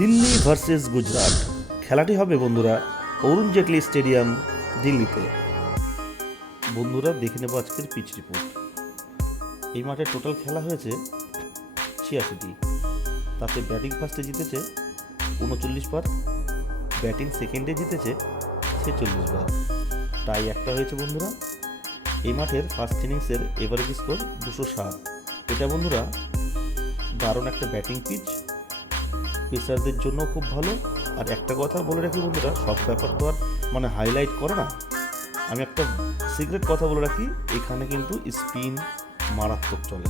Delhi versus Gujarat. খেলাটি হবে, বন্ধুরা, অরুণ জেটলি স্টেডিয়াম, দিল্লিতে। বন্ধুরা, দেখে নেব আজকের পিচ রিপোর্ট এই মাঠে টোটাল খেলা হয়েছে ছিয়াশিটি। তাতে ব্যাটিং ফার্স্টে জিতেছে উনচল্লিশ বার ব্যাটিং সেকেন্ডে জিতেছে ছেচল্লিশ বার। টাই একটা হয়েছে, বন্ধুরা, এই মাঠের ফার্স্ট ইনিংসের এভারেজ স্কোর দুশো সাত এটা, বন্ধুরা, দারুণ একটা ব্যাটিং পিচ পেসারদের জন্য খুব ভালো। আর একটা কথা বলে রাখি বন্ধুরা, সব ব্যাপার তো আর মানে হাইলাইট করে না। আমি একটা সিক্রেট কথা বলে রাখি, এখানে কিন্তু স্পিন মারাত্মক চলে।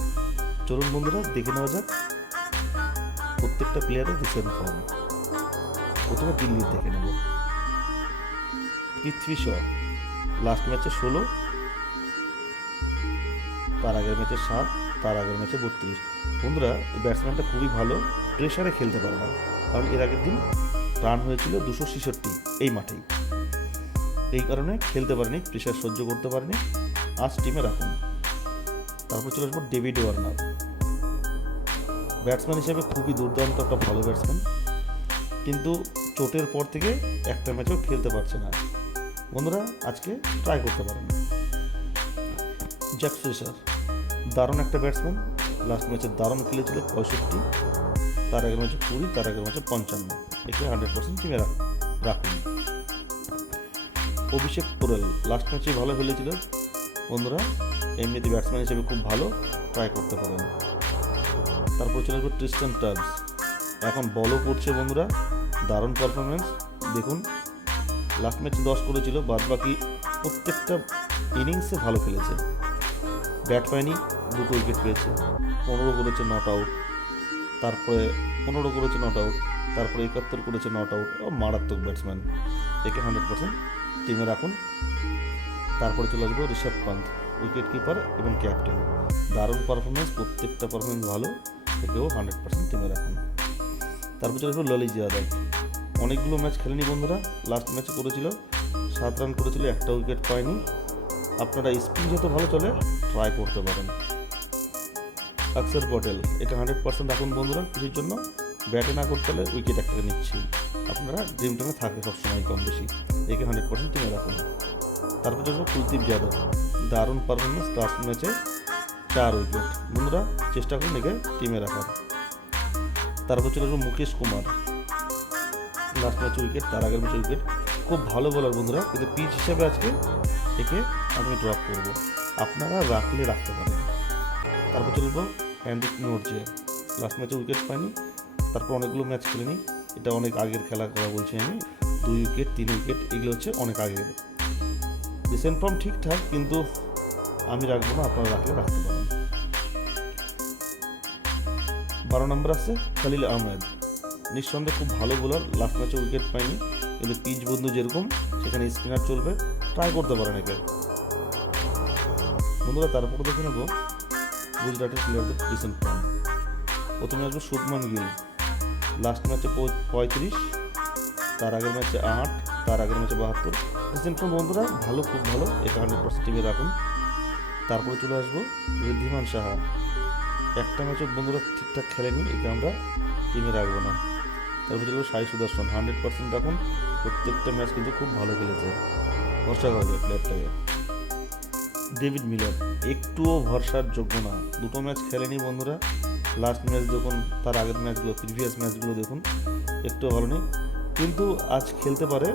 চলুন বন্ধুরা, দেখে নেওয়া যাক। প্রত্যেকটা প্লেয়ারের রিসেন্ট ফর্ম প্রথমে দিল্লির দেখে নেব। পৃথ্বী শ লাস্ট ম্যাচে ষোলো, তার আগের ম্যাচে সাত, তার আগের ম্যাচে বত্রিশ। বন্ধুরা, এই ব্যাটসম্যানটা খুবই ভালো। প্রেশারে খেলতে পারে না। কারণ এর আগের দিন রান হয়েছিল দুশো ছেষট্টি এই মাঠেই। এই কারণে খেলতে পারেনি, প্রেশার সহ্য করতে পারেনি। আজ টিমে রাখুন। তারপর চলে আসব ডেভিড ওয়ার্নার। ব্যাটসম্যান হিসেবে খুবই দুর্দান্ত একটা ভালো ব্যাটসম্যান। কিন্তু চোটের পর থেকে একটা ম্যাচও খেলতে পারছে না। বন্ধুরা, আজকে ট্রাই করতে পারেন। জ্যাক ফিশার দারুণ একটা ব্যাটসম্যান। লাস্ট ম্যাচে দারুণ খেলেছিল, পঁয়ষট্টি, তার আগের ম্যাচে কুড়ি, তার আগের ম্যাচে পঞ্চান্ন। একে হান্ড্রেড পার্সেন্ট টিমে রাখ- রাখুন। অভিষেক পোরেল লাস্ট ম্যাচে ভালো খেলেছিল। বন্ধুরা, এমনিতে ব্যাটসম্যান হিসেবে খুব ভালো ট্রাই করতে পারেন। তারপর আসব ট্রিস্টান টার্বস এখন বলও করছে বন্ধুরা, দারুণ পারফরমেন্স দেখুন। লাস্ট ম্যাচে দশ করেছিল, বাদ বাকি প্রত্যেকটা ইনিংসে ভালো খেলেছে। ব্যাট পায়নি, দুটো উইকেট পেয়েছে। পনেরো করেছে নট আউট তারপরে পনেরো করেছে নট আউট তারপরে একাত্তর করেছে নট আউট ও মারাত্মক ব্যাটসম্যান একে হান্ড্রেড পার্সেন্ট টিমে রাখুন। তারপরে চলে আসব ঋষভ পান্ত উইকেট কিপার এবং ক্যাপ্টেন দারুণ পারফরমেন্স প্রত্যেকটা পারফরমেন্স ভালো। একেও হান্ড্রেড পার্সেন্ট টিমে রাখুন। তারপর চলে আসব ললিত যাদব। অনেকগুলো ম্যাচ খেলেনি বন্ধুরা। লাস্ট ম্যাচে করেছিল। সাত রান করেছিল, একটা উইকেট পায়নি। আপনারা স্পিন যত ভালো চলে ট্রাই করতে পারেন। আকসর পটেল এটা হান্ড্রেড পার্সেন্ট রাখুন বন্ধুরা, কিছুর জন্য। ব্যাটে না করতে হলে উইকেট একটা নিচ্ছি। আপনারা ড্রিম টিমে থাকে সবসময় কম বেশি। একে হান্ড্রেড পার্সেন্ট টিমে রাখুন। তারপর চলবো কুলদীপ যাদব। দারুণ পারফরমেন্স লাস্ট ম্যাচে চার উইকেট বন্ধুরা, চেষ্টা করুন একে টিমে রাখার। তারপর চলে আসব মুকেশ কুমার। লাস্ট ম্যাচে উইকেট তার আগের ম্যাচে উইকেট খুব ভালো বলার বন্ধুরা, কিন্তু পিচ হিসাবে আজকে একে আমি ড্রপ করব। আপনারা রাখলে রাখতে পারেন। তারপর চলবো হ্যান্ডিক নোরজে লাস্ট ম্যাচে উইকেট পাইনি। তারপর অনেকগুলো ম্যাচ খেলেনি। এটা অনেক আগের খেলা করা বলছি আমি। দুই উইকেট তিন উইকেট এগুলো হচ্ছে অনেক আগের। রিসেন্ট ফর্ম ঠিকঠাক, কিন্তু আমি রাখব না, আপনারা রাখলে রাখতে পারেন। বারো নম্বর আছে খালিল আহমেদ নিঃসন্দেহে খুব ভালো বোলার লাস্ট ম্যাচে উইকেট পায়নি কিন্তু পিচ বন্ধু যেরকম, সেখানে স্পিনার চলবে। ট্রাই করতে পারেন একে। বন্ধুরা, তারপরে দেখে নেব গুজরাটের প্লেয়ারদের রিসেন্ট ফর্ম প্রথমে আসবে শুভমান গিল। লাস্ট ম্যাচে পঁয়ত্রিশ, তার আগের ম্যাচে আট, তার আগের ম্যাচে বাহাত্তর। রিসেন্ট ফর্ম বন্ধুরা, ভালো, খুব ভালো একে হান্ড্রেড পার্সেন্ট টিমে রাখুন। তারপরে চলে আসব ঋদ্ধিমান সাহা। একটা ম্যাচও বন্ধুরা ঠিকঠাক খেলেনি এটা আমরা টিমে রাখব না। তারপর চলে সাই সুদর্শন। হান্ড্রেড পার্সেন্ট রাখুন, প্রত্যেকটা ম্যাচ কিন্তু খুব ভালো খেলেছে। ভরসা করা প্লেয়ারটাকে ডেভিড মিলার। একটুও ভরসার যোগ্য না। দুটো ম্যাচ খেলেনি বন্ধুরা। লাস্ট ম্যাচ দেখুন তার আগের ম্যাচগুলো, প্রিভিয়াস ম্যাচগুলো দেখুন, একটুও ভালো নেই। কিন্তু আজ খেলতে পারে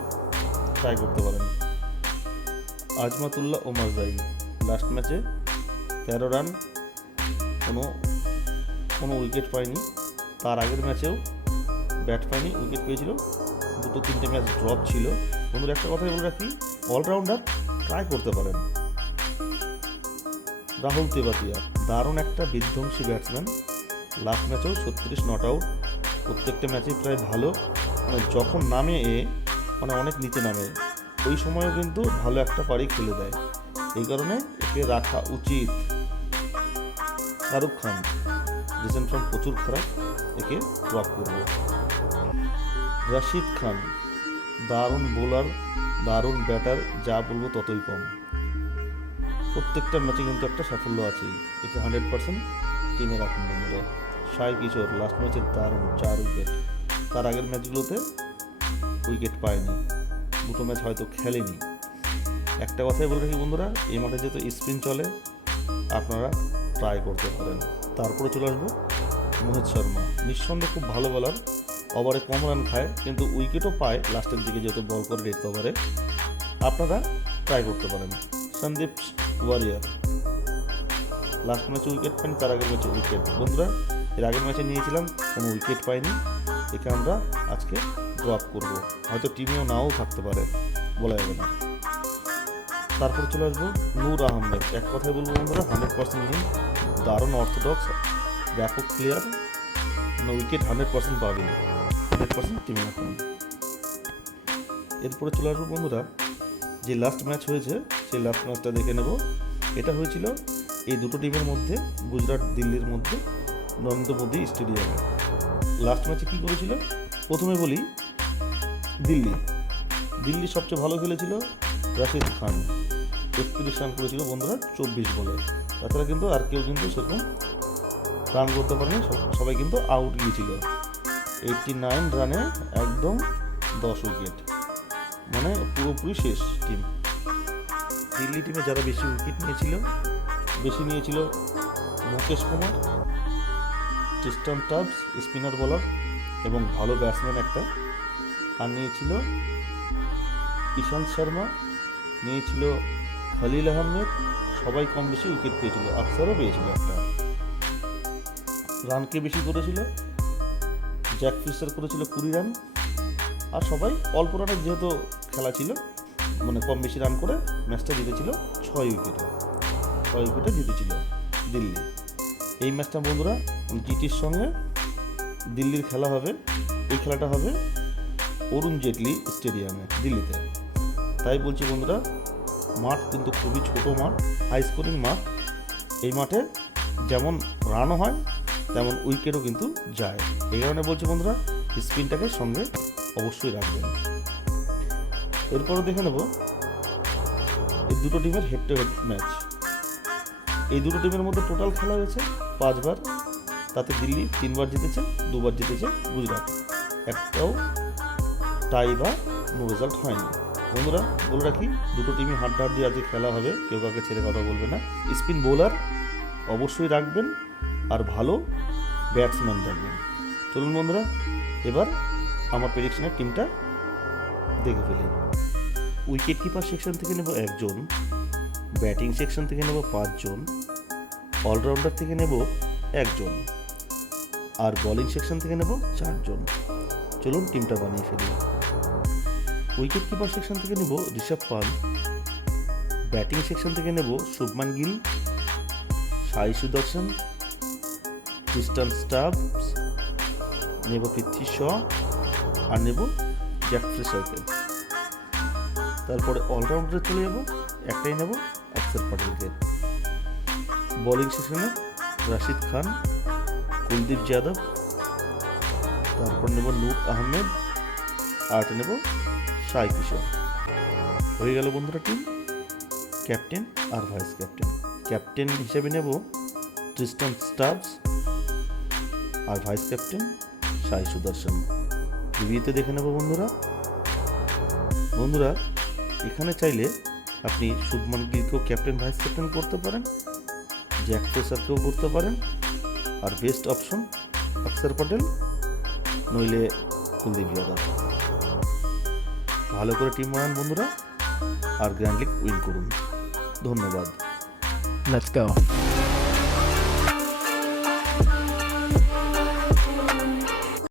ট্রাই করতে পারেন আজমাতুল্লাহ ও মাজদাই লাস্ট ম্যাচে তেরো রান, কোনো কোনো উইকেট পায়নি। তার আগের ম্যাচেও ব্যাট পায়নি, উইকেট পেয়েছিল। দুটো, তিনটে ম্যাচ ড্রপ ছিল। বন্ধুরা, একটা কথাই বলে রাখি, অলরাউন্ডার ট্রাই করতে পারেন। রাহুল তেবাতিয়া দারুণ একটা বিধ্বংসী ব্যাটসম্যান লাস্ট ম্যাচেও ছত্রিশ, নট আউট। প্রত্যেকটা ম্যাচেই প্রায় ভালো। মানে যখন নামে এ মানে অনেক নিচে নামে। ওই সময়ও কিন্তু ভালো একটা পারি খেলে দেয়। এই কারণে একে রাখা উচিত। শাহরুখ খান রিসেন্ট ফর্ম প্রচুর খারাপ। একে ড্রপ করব। রাশিদ খান, দারুণ বোলার দারুণ ব্যাটার যা বলব ততই কম। প্রত্যেকটা ম্যাচে কিন্তু একটা সাফল্য আছেই। একে হান্ড্রেড পার্সেন্ট টিমে রাখুন বন্ধুরা। সাই কিশোর লাস্ট ম্যাচে দারুণ, চার উইকেট তার আগের ম্যাচগুলোতে উইকেট পায়নি। দুটো ম্যাচ হয়তো খেলেনি। একটা কথাই বলে রাখি বন্ধুরা, এই মাঠে যেহেতু স্পিন চলে, আপনারা ট্রাই করতে পারেন। তারপরে চলে আসব মোহিত শর্মা। নিঃসন্দেহে খুব ভালো বলার ওভারে কম রান খায়, কিন্তু উইকেটও পায় লাস্টের দিকে যেহেতু বল করে রেড ওভারে আপনারা ট্রাই করতে পারেন। সন্দীপ ওয়ারিয়ার লাস্ট ম্যাচে উইকেট পায়নি তার আগের ম্যাচে উইকেট বন্ধুরা, এর আগের ম্যাচে নিয়েছিলাম, কোনো উইকেট পাইনি। একে আমরা আজকে ড্রপ করব। হয়তো টিমেও নাও থাকতে পারে, বলা যাবে না। তারপরে চলে আসব নূর আহমেদ। এক কথায় বলব বন্ধুরা হান্ড্রেড পার্সেন্ট নিন দারুণ অর্থোডক্স ব্যাপক প্লেয়ার উইকেট হান্ড্রেড পার্সেন্ট পাবেন। হান্ড্রেড পার্সেন্ট টিমে এরপরে চলে আসব বন্ধুরা যে লাস্ট ম্যাচ হয়েছে, সেই লাস্ট ম্যাচটা দেখে নেব। এটা হয়েছিল এই দুটো টিমের মধ্যে, গুজরাট, দিল্লির মধ্যে, নরেন্দ্র মোদী স্টেডিয়ামে লাস্ট ম্যাচে কী করেছিল? প্রথমে বলি, দিল্লি। দিল্লি সবচেয়ে ভালো খেলেছিল রাশিদ খান। একত্রিশ রান করেছিল বন্ধুরা, চব্বিশ বলে। তাছাড়া কিন্তু আর কেউ কিন্তু সেরকম রান করতে পারেনি সবাই কিন্তু আউট গিয়েছিল। এইটটি নাইন রানে একদম দশ উইকেট মানে পুরোপুরি শেষ। দিল্লি টিমে যারা বেশি উইকেট নিয়েছিল, বেশি নিয়েছিল Mukesh Kumar Tristan Stubbs spinner bowler এবং ভালো ব্যাটসম্যান একটা। আর নিয়েছিল ঈশান্ত শর্মা, নিয়েছিল খালিল আহমেদ, সবাই কম বেশি উইকেট পেয়েছিল আকসারও পেয়েছিল একটা। রানকে বেশি করেছিল জ্যাক ফিসার করেছিল কুড়ি রান আর সবাই অল্প রানের যেহেতু খেলা ছিল মানে কম বেশি রান করে ম্যাচটা জিতেছিল ছয় উইকেটে। ছয় উইকেটে জিতেছিল দিল্লি। এই ম্যাচটা বন্ধুরা জিটির সঙ্গে দিল্লির খেলা হবে। এই খেলাটা হবে অরুণ জেটলি স্টেডিয়ামে, দিল্লিতে। তাই বলছি বন্ধুরা, মাঠ কিন্তু খুবই ছোট মাঠ হাই স্কোরিং মাঠ। এই মাঠে যেমন রানও হয়, তেমন উইকেটও কিন্তু যায়। এই কারণে বলছি বন্ধুরা স্পিনটাকে সঙ্গে অবশ্যই রাখবেন। এরপরে দেখে নেব। এই দুটো টিমের হেড টু হেড ম্যাচ এই দুটো টিমের মধ্যে টোটাল খেলা হয়েছে পাঁচবার। তাতে দিল্লি তিনবার জিতেছে, দুবার জিতেছে গুজরাট। একটাও টাই বা নো রেজাল্ট হয়নি। বন্ধুরা, বলে রাখি, দুটো টিমই হাড্ডাহাড্ডি আজকে খেলা হবে। কেউ কাউকে ছেড়ে কথা বলবে না। স্পিন বোলার অবশ্যই রাখবেন আর ভালো ব্যাটসম্যান রাখবেন। চলুন বন্ধুরা, এবার আমার প্রেডিকশনের টিমটা দেখে ফেলি। উইকেট কিপার সেকশন থেকে নেব একজন ব্যাটিং সেকশন থেকে নেব পাঁচজন অলরাউন্ডার থেকে নেব একজন, আর বলিং সেকশন থেকে নেব চারজন। চলুন টিমটা বানিয়ে ফেলি। উইকেট কিপার সেকশন থেকে নেব ঋষভ পাল ব্যাটিং সেকশন থেকে নেব শুভমান গিল, সাই সুদর্শন ক্রিস্টান স্টাবস নেব পৃথ্বী শ, আর নেব জ্যাক ফ্রেশারকে তারপরে অলরাউন্ডারে চলে যাব, একটাই নেব অক্ষর পাটেলকে বোলিং সেকশনে রাশিদ খান, কুলদীপ যাদব, তারপর নেব নূর আহমেদ আর নেব সাই কিশোর। হয়ে গেল বন্ধুরা টিম ক্যাপ্টেন আর ভাইস ক্যাপ্টেন ক্যাপ্টেন হিসেবে নেব ট্রিস্টন স্টাবস আর ভাইস ক্যাপ্টেন সাই সুদর্শন। রিভিউতে দেখে নেব বন্ধুরা। বন্ধুরা, এখানে চাইলে আপনি শুভমান গিলকেও ক্যাপ্টেন ভাইস ক্যাপ্টেন করতে পারেন জ্যাক ফ্রেসারকেও করতে পারেন, আর বেস্ট অপশন অক্ষর পটেল, নইলে কুলদীপ যাদব। ভালো করে টিম বানান বন্ধুরা, আর গ্র্যান্ড লিগ উইন করুন। ধন্যবাদ। Let's go.